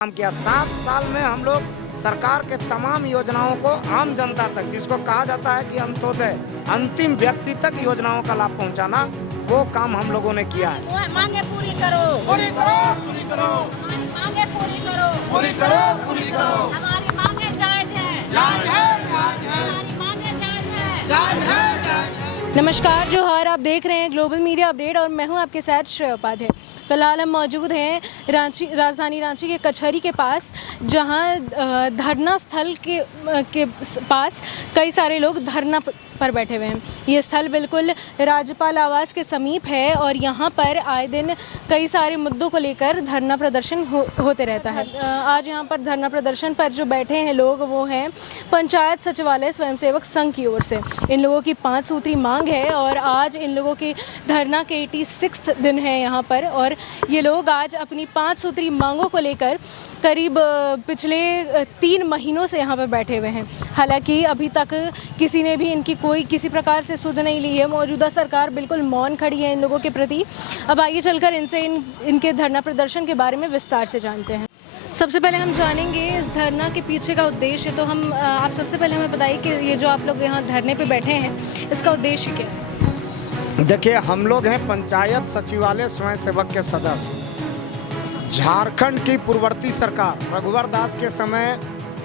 काम किया। 7 साल में हम लोग सरकार के तमाम योजनाओं को आम जनता तक, जिसको कहा जाता है कि अंत्योदय, अंतिम व्यक्ति तक योजनाओं का लाभ पहुंचाना, वो काम हम लोगों ने किया है। मांगे पूरी करो, पूरी करो, पूरी करो, हमारी मांगे पूरी करो, पूरी करो, पूरी करो। हमारी मांगे जायज है, जायज है, जायज है, हमारी मांगे जायज है, जायज है, जायज है। नमस्कार जोहार, आप देख रहे हैं ग्लोबल मीडिया अपडेट और मैं हूं आपके साथ श्रेया उपाध्याय। फिलहाल हम मौजूद हैं राजधानी रांची के कचहरी के पास, जहां धरना स्थल के पास कई सारे लोग धरना पर बैठे हुए हैं। ये स्थल बिल्कुल राज्यपाल आवास के समीप है और यहाँ पर आए दिन कई सारे मुद्दों को लेकर धरना प्रदर्शन होते रहता है। आज यहाँ पर धरना प्रदर्शन पर जो बैठे हैं लोग, वो हैं पंचायत सचिवालय स्वयंसेवक संघ की ओर से। इन लोगों की 5 सूत्री मांग है और आज इन लोगों की धरना के 86 दिन है यहाँ पर, और ये लोग आज अपनी 5 सूत्री मांगों को लेकर करीब पिछले 3 महीनों से यहाँ पर बैठे हुए हैं। हालांकि अभी तक किसी ने भी इनकी कोई किसी प्रकार से सुध नहीं ली है। मौजूदा सरकार बिल्कुल मौन खड़ी है इन लोगों के प्रति। अब आइए चलकर इनसे इनके धरना प्रदर्शन के बारे में विस्तार से जानते हैं। सबसे पहले हम जानेंगे इस धरना के पीछे का उद्देश्य। तो आप सबसे पहले हमें बताइए कि ये जो आप लोग यहाँ धरने पे बैठे हैं, इसका उद्देश्य क्या है? देखिए, हम लोग हैं पंचायत सचिवालय स्वयंसेवक के सदस्य। झारखंड की पूर्ववर्ती सरकार रघुवर दास के समय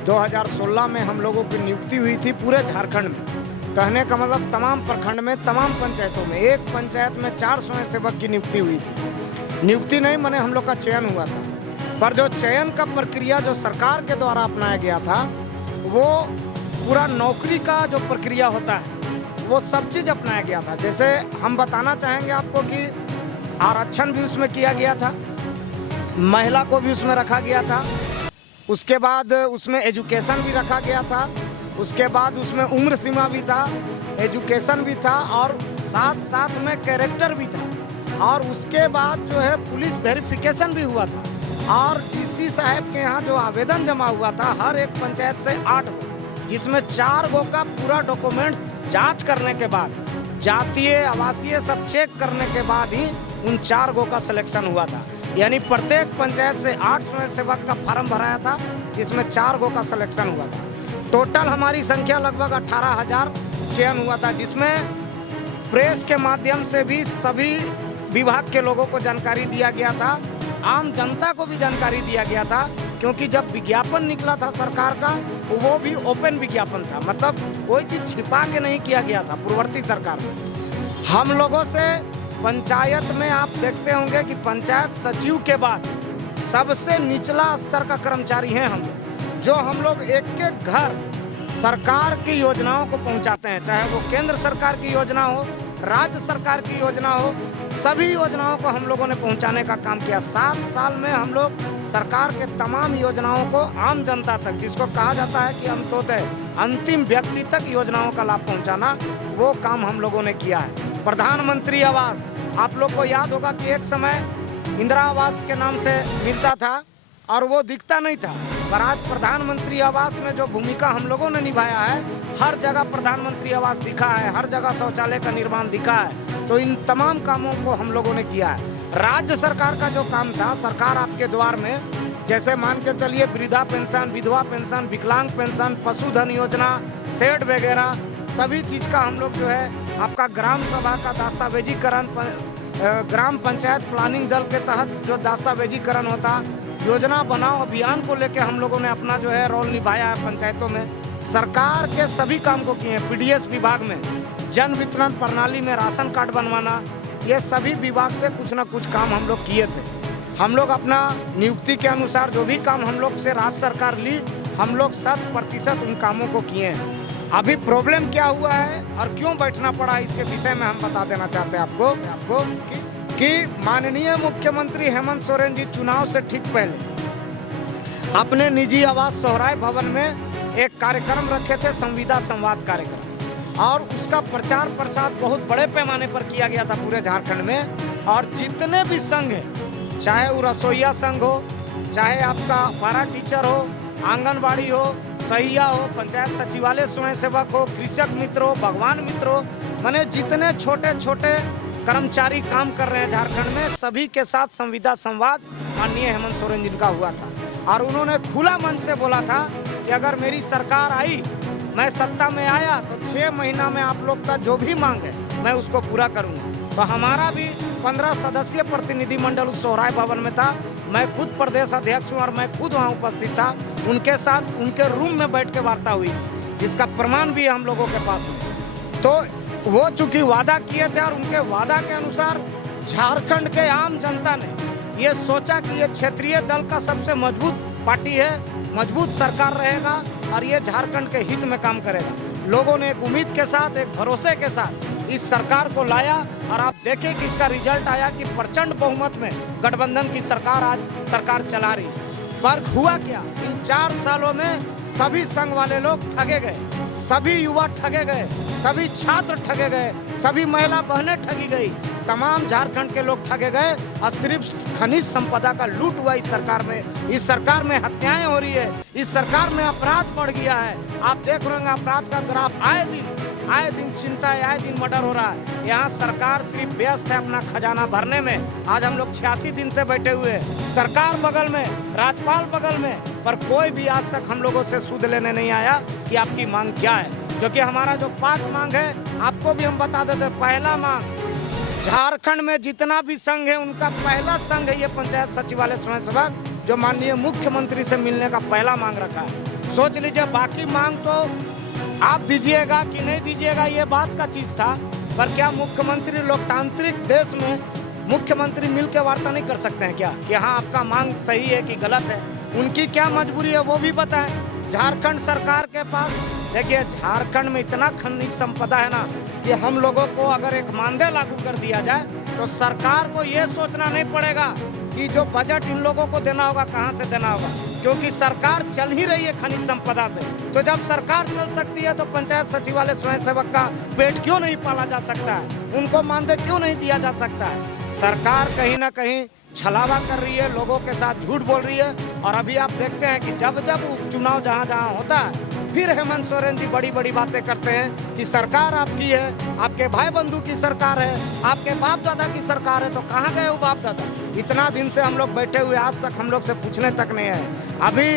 2016 में हम लोगों की नियुक्ति हुई थी पूरे झारखंड में। कहने का मतलब तमाम प्रखंड में, तमाम पंचायतों में, एक पंचायत में 4 स्वयंसेवक की नियुक्ति हुई थी। नियुक्ति नहीं माने हम लोग का चयन हुआ था, पर जो चयन का प्रक्रिया जो सरकार के द्वारा अपनाया गया था, वो पूरा नौकरी का जो प्रक्रिया होता है, वो सब चीज़ अपनाया गया था। जैसे हम बताना चाहेंगे आपको कि आरक्षण भी उसमें किया गया था, महिला को भी उसमें रखा गया था, उसके बाद उसमें एजुकेशन भी रखा गया था, उसके बाद उसमें उम्र सीमा भी था, एजुकेशन भी था, और साथ साथ में कैरेक्टर भी था, और उसके बाद जो है पुलिस वेरिफिकेशन भी हुआ था। और डीसी साहब के यहाँ जो आवेदन जमा हुआ था हर एक पंचायत से 8 गो, जिसमें 4 गो का पूरा डॉक्यूमेंट्स जांच करने के बाद, जातीय आवासीय सब चेक करने के बाद ही उन 4 गो का सिलेक्शन हुआ था। यानी प्रत्येक पंचायत से 8 स्वयंसेवक का फॉर्म भराया था, जिसमें 4 गो का सिलेक्शन हुआ था। टोटल हमारी संख्या लगभग 18,000 चयन हुआ था, जिसमें प्रेस के माध्यम से भी सभी विभाग के लोगों को जानकारी दिया गया था, आम जनता को भी जानकारी दिया गया था, क्योंकि जब विज्ञापन निकला था सरकार का, वो भी ओपन विज्ञापन था, मतलब कोई चीज़ छिपा के नहीं किया गया था पूर्ववर्ती सरकार में। हम लोगों से पंचायत में आप देखते होंगे कि पंचायत सचिव के बाद सबसे निचला स्तर का कर्मचारी हैं हम लोग, जो हम लोग एक एक घर सरकार की योजनाओं को पहुंचाते हैं, चाहे वो केंद्र सरकार की योजना हो, राज्य सरकार की योजना हो, सभी योजनाओं को हम लोगों ने पहुंचाने का काम किया। 7 साल में हम लोग सरकार के तमाम योजनाओं को आम जनता तक, जिसको कहा जाता है कि अंत्योदय, अंतिम व्यक्ति तक योजनाओं का लाभ पहुंचाना, वो काम हम लोगों ने किया है। प्रधानमंत्री आवास, आप लोग को याद होगा कि एक समय इंदिरा आवास के नाम से मिलता था और वो दिखता नहीं था, पर आज प्रधानमंत्री आवास में जो भूमिका हम लोगों ने निभाया है, हर जगह प्रधानमंत्री आवास दिखा है, हर जगह शौचालय का निर्माण दिखा है। तो इन तमाम कामों को हम लोगों ने किया है। राज्य सरकार का जो काम था, सरकार आपके द्वार में, जैसे मान के चलिए वृद्धा पेंशन, विधवा पेंशन, विकलांग पेंशन, पशुधन योजना, शेड वगैरह, सभी चीज़ का हम लोग जो है आपका ग्राम सभा का दस्तावेजीकरण, ग्राम पंचायत प्लानिंग दल के तहत जो दस्तावेजीकरण होता, योजना बनाओ अभियान को लेके हम लोगों ने अपना जो है रोल निभाया है पंचायतों में। सरकार के सभी काम को किए हैं। पीडीएस विभाग में जन वितरण प्रणाली में राशन कार्ड बनवाना, ये सभी विभाग से कुछ ना कुछ काम हम लोग किए थे। हम लोग अपना नियुक्ति के अनुसार जो भी काम हम लोग से राज्य सरकार ली, हम लोग 100% उन कामों को किए हैं। अभी प्रॉब्लम क्या हुआ है और क्यों बैठना पड़ा, इसके विषय में हम बता देना चाहते हैं आपको कि माननीय मुख्यमंत्री हेमंत सोरेन जी चुनाव से ठीक पहले अपने निजी आवास सोहराय भवन में एक कार्यक्रम रखे थे, संविदा संवाद कार्यक्रम, और उसका प्रचार प्रसार बहुत बड़े पैमाने पर किया गया था पूरे झारखंड में। और जितने भी संघ हैं, चाहे वो रसोईया संघ हो, चाहे आपका पारा टीचर हो, आंगनबाड़ी हो, सहिया हो, पंचायत सचिवालय स्वयंसेवक हो, कृषक मित्र हो, भगवान मित्र हो, माने जितने छोटे छोटे कर्मचारी काम कर रहे हैं झारखंड में, सभी के साथ संविदा संवाद माननीय हेमंत सोरेन जी का हुआ था। और उन्होंने खुला मन से बोला था कि अगर मेरी सरकार आई, मैं सत्ता में आया तो 6 महीना में आप लोग का जो भी मांग है मैं उसको पूरा करूंगा। तो हमारा भी 15 सदस्यीय प्रतिनिधिमंडल उस सोहराय भवन में था। मैं खुद प्रदेश अध्यक्ष हूँ और मैं खुद वहाँ उपस्थित था। उनके साथ उनके रूम में बैठ के वार्ता हुई थी, जिसका प्रमाण भी है हम लोगों के पास में। तो वो चूंकि वादा किए थे और उनके वादा के अनुसार झारखंड के आम जनता ने ये सोचा कि ये क्षेत्रीय दल का सबसे मजबूत पार्टी है, मजबूत सरकार रहेगा और ये झारखंड के हित में काम करेगा। लोगों ने एक उम्मीद के साथ, एक भरोसे के साथ इस सरकार को लाया और आप देखें कि इसका रिजल्ट आया कि प्रचंड बहुमत में गठबंधन की सरकार आज सरकार चला रही है। पर हुआ क्या, इन 4 सालों में सभी संघ वाले लोग ठगे गए, सभी युवा ठगे गए, सभी छात्र ठगे गए, सभी महिला बहनें ठगी गई, तमाम झारखंड के लोग ठगे गए और सिर्फ खनिज संपदा का लूट हुआ इस सरकार में। इस सरकार में हत्याएं हो रही है, इस सरकार में अपराध बढ़ गया है। आप देख रहे हैं अपराध का ग्राफ आए दिन चिंता है, आए दिन मर्डर हो रहा है। यहाँ सरकार सिर्फ व्यस्त है अपना खजाना भरने में। आज हम लोग 86 दिन से बैठे हुए हैं, सरकार बगल में, राज्यपाल बगल में, पर कोई भी आज तक हम लोगों से सुध लेने नहीं आया कि आपकी मांग क्या है। जो कि हमारा जो 5 मांग है आपको भी हम बता देते। पहला मांग, झारखंड में जितना भी संघ है उनका पहला संघ है ये पंचायत सचिवालय स्वयंसेवक, जो माननीय मुख्यमंत्री से मिलने का पहला मांग रखा है। सोच लीजिए, बाकी मांग तो आप दीजिएगा कि नहीं दीजिएगा ये बात का चीज था, पर क्या मुख्यमंत्री, लोकतांत्रिक देश में मुख्यमंत्री मिलकर वार्ता नहीं कर सकते हैं क्या कि हाँ आपका मांग सही है कि गलत है? उनकी क्या मजबूरी है वो भी बताएं। झारखंड सरकार के पास, देखिए झारखंड में इतना खनिज संपदा है ना कि हम लोगों को अगर एक मानदेय लागू कर दिया जाए तो सरकार को ये सोचना नहीं पड़ेगा कि जो बजट इन लोगों को देना होगा कहाँ से देना होगा, क्योंकि सरकार चल ही रही है खनिज संपदा से। तो जब सरकार चल सकती है तो पंचायत सचिवालय स्वयंसेवक का पेट क्यों नहीं पाला जा सकता है, उनको मानदेय क्यों नहीं दिया जा सकता है? सरकार कहीं ना कहीं छलावा कर रही है, लोगों के साथ झूठ बोल रही है। और अभी आप देखते हैं कि जब जब उपचुनाव जहाँ जहाँ होता है फिर हेमंत सोरेन जी बड़ी बड़ी बातें करते हैं कि सरकार आपकी है, आपके भाई बंधु की सरकार है, आपके बाप दादा की सरकार है। तो कहाँ गए वो बाप दादा? इतना दिन से हम लोग बैठे हुए, आज तक हम लोग से पूछने तक नहीं है। अभी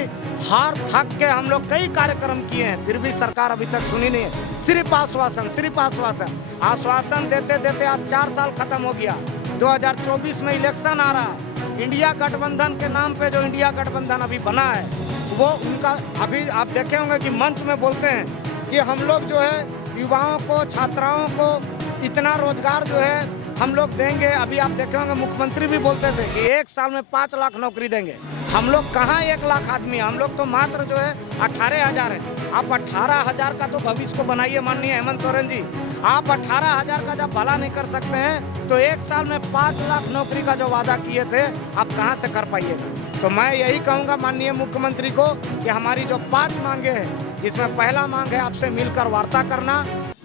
हार थक के हम लोग कई कार्यक्रम किए हैं, फिर भी सरकार अभी तक सुनी नहीं है। सिर्फ आश्वासन, सिर्फ आश्वासन, आश्वासन देते देते आज 4 साल खत्म हो गया। 2024 में इलेक्शन आ रहा है। इंडिया गठबंधन के नाम पे जो इंडिया गठबंधन अभी बना है वो उनका, अभी आप देखे होंगे कि मंच में बोलते हैं कि हम लोग जो है युवाओं को, छात्राओं को इतना रोजगार जो है हम लोग देंगे। अभी आप देखे होंगे मुख्यमंत्री भी बोलते थे कि 1 साल में 5 लाख नौकरी देंगे। हम लोग कहाँ 1 लाख आदमी, हम लोग तो मात्र जो है 18,000 है। आप 18,000 का तो भविष्य को बनाइए माननीय हेमंत सोरेन जी। आप 18,000 का जब भला नहीं कर सकते हैं तो 1 साल में 5 लाख नौकरी का जो वादा किए थे आप कहाँ से कर पाइएगा? तो मैं यही कहूँगा माननीय मुख्यमंत्री को कि हमारी जो 5 मांगे हैं, जिसमें पहला मांग है आपसे मिलकर वार्ता करना,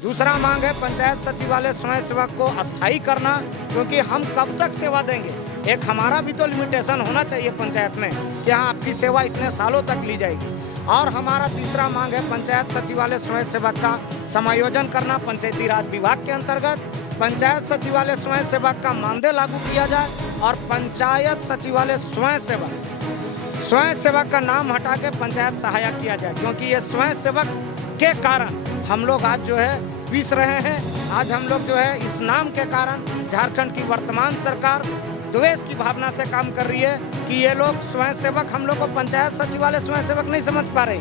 दूसरा मांग है पंचायत सचिवालय स्वयंसेवक को अस्थायी करना, क्योंकि हम कब तक सेवा देंगे? एक हमारा भी तो लिमिटेशन होना चाहिए पंचायत में कि हाँ आपकी सेवा इतने सालों तक ली जाएगी। और हमारा तीसरा मांग है पंचायत सचिवालय स्वयंसेवक का समायोजन करना पंचायती राज विभाग के अंतर्गत। पंचायत सचिवालय स्वयंसेवक का मानदेय लागू किया जाए और पंचायत सचिवालय स्वयंसेवक का नाम हटा के पंचायत सहायक किया जाए, क्योंकि ये स्वयंसेवक के कारण हम लोग आज जो है पीस रहे हैं। आज हम लोग जो है इस नाम के कारण झारखंड की वर्तमान सरकार द्वेष की भावना से काम कर रही है कि ये लोग स्वयंसेवक हम लोग को पंचायत सचिवालय स्वयंसेवक नहीं समझ पा रहे।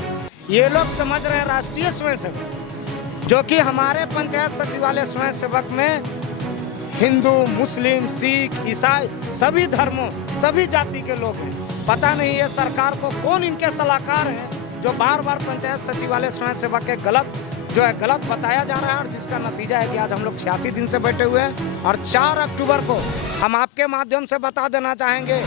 ये लोग समझ रहे हैं राष्ट्रीय स्वयंसेवक, जो कि हमारे पंचायत सचिवालय स्वयंसेवक में हिंदू, मुस्लिम, सिख, ईसाई सभी धर्मों, सभी जाति के लोग हैं। पता नहीं ये सरकार को कौन इनके सलाहकार हैं जो बार बार पंचायत सचिवालय स्वयंसेवक के गलत बताया जा रहा है। और जिसका नतीजा है कि आज हम लोग 86 दिन से बैठे हुए हैं। और 4 अक्टूबर को हम आपके माध्यम से बता देना चाहेंगे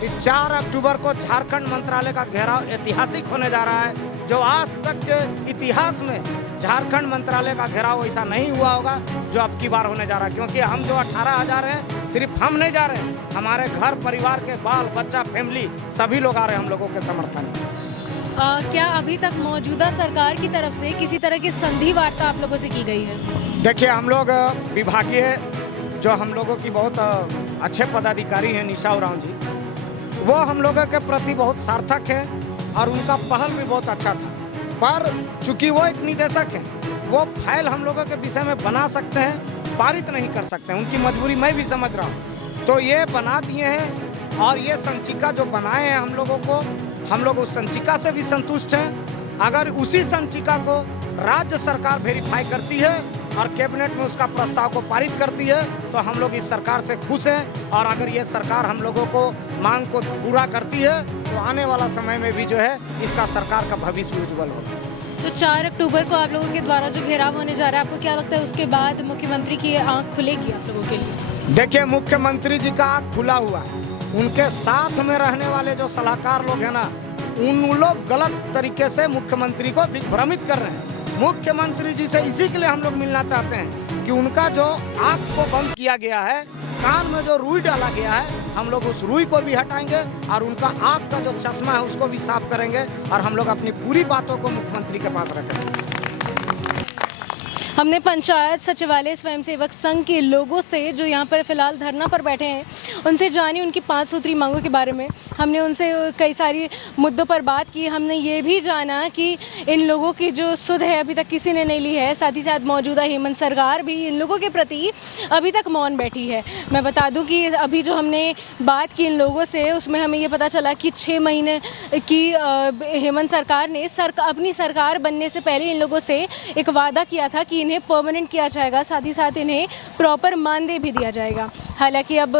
कि 4 अक्टूबर को झारखंड मंत्रालय का घेराव ऐतिहासिक होने जा रहा है, जो आज तक के इतिहास में झारखंड मंत्रालय का घेराव ऐसा नहीं हुआ होगा जो अब की बार होने जा रहा है। क्योंकि हम जो 18,000 हैं, सिर्फ हम नहीं जा रहे हैं, हमारे घर परिवार के बाल बच्चा, फैमिली सभी लोग आ रहे हैं हम लोगों के समर्थन में। क्या अभी तक मौजूदा सरकार की तरफ से किसी तरह की संधि वार्ता आप लोगों से की गई है? देखिए, हम लोग विभागीय जो हम लोगों की बहुत अच्छे पदाधिकारी हैं निशा उरांव जी, वो हम लोगों के प्रति बहुत सार्थक है और उनका पहल भी बहुत अच्छा था। पर चूंकि वो एक निदेशक हैं, वो फाइल हम लोगों के विषय में बना सकते हैं, पारित नहीं कर सकते हैं। उनकी मजबूरी मैं भी समझ रहा हूँ, तो ये बना दिए हैं। और ये संचिका जो बनाए हैं हम लोगों को, हम लोग उस संचिका से भी संतुष्ट हैं। अगर उसी संचिका को राज्य सरकार वेरीफाई करती है और कैबिनेट में उसका प्रस्ताव को पारित करती है तो हम लोग इस सरकार से खुश हैं। और अगर ये सरकार हम लोगों को मांग को पूरा करती है तो आने वाला समय में भी जो है इसका सरकार का भविष्य भी उज्जवल होगा। तो 4 अक्टूबर को आप लोगों के द्वारा जो घेराव होने जा रहा है, आपको क्या लगता है उसके बाद मुख्यमंत्री की आंख खुलेगी आप लोगों के लिए? देखिए, मुख्यमंत्री जी का आंख खुला हुआ है। उनके साथ में रहने वाले जो सलाहकार लोग हैं ना, उन लोग गलत तरीके से मुख्यमंत्री को दिग्भ्रमित कर रहे हैं। मुख्यमंत्री जी से इसी के लिए हम लोग मिलना चाहते हैं कि उनका जो आंख को बंद किया गया है, कान में जो रुई डाला गया है, हम लोग उस रुई को भी हटाएंगे और उनका आंख का जो चश्मा है उसको भी साफ करेंगे और हम लोग अपनी पूरी बातों को मुख्यमंत्री के पास रखेंगे। हमने पंचायत सचिवालय स्वयंसेवक संघ के लोगों से जो यहाँ पर फिलहाल धरना पर बैठे हैं उनसे जानी उनकी 5 सूत्री मांगों के बारे में। हमने उनसे कई सारी मुद्दों पर बात की। हमने ये भी जाना कि इन लोगों की जो सुध है अभी तक किसी ने नहीं ली है। साथ ही साथ मौजूदा हेमंत सरकार भी इन लोगों के प्रति अभी तक मौन बैठी है। मैं बता दूं कि अभी जो हमने बात की इन लोगों से उसमें हमें ये पता चला कि 6 महीने की हेमंत सरकार ने अपनी सरकार बनने से पहले इन लोगों से एक वादा किया था कि इन्हें परमानेंट किया जाएगा, साथ ही साथ इन्हें प्रॉपर मानदेय भी दिया जाएगा। हालांकि अब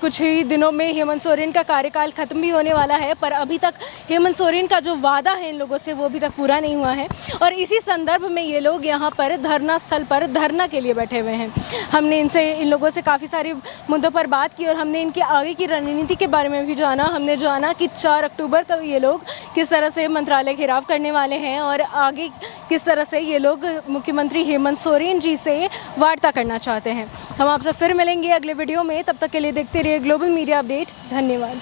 कुछ ही दिनों में हेमंत सोरेन का कार्यकाल खत्म भी होने वाला है, पर अभी तक हेमंत सोरेन का जो वादा है इन लोगों से वो अभी तक पूरा नहीं हुआ है। और इसी संदर्भ में ये लोग यहाँ पर धरना स्थल पर धरना के लिए बैठे हुए हैं। हमने इन लोगों से काफ़ी सारे मुद्दों पर बात की और हमने इनके आगे की रणनीति के बारे में भी जाना। हमने जाना कि 4 अक्टूबर को ये लोग किस तरह से मंत्रालय घेराव करने वाले हैं और आगे किस तरह से ये लोग मुख्यमंत्री हेमंत सोरेन जी से वार्ता करना चाहते हैं। हम आपसे फिर मिलेंगे अगले वीडियो में, तब तक के लिए देखते रहिए ग्लोबल मीडिया अपडेट। धन्यवाद।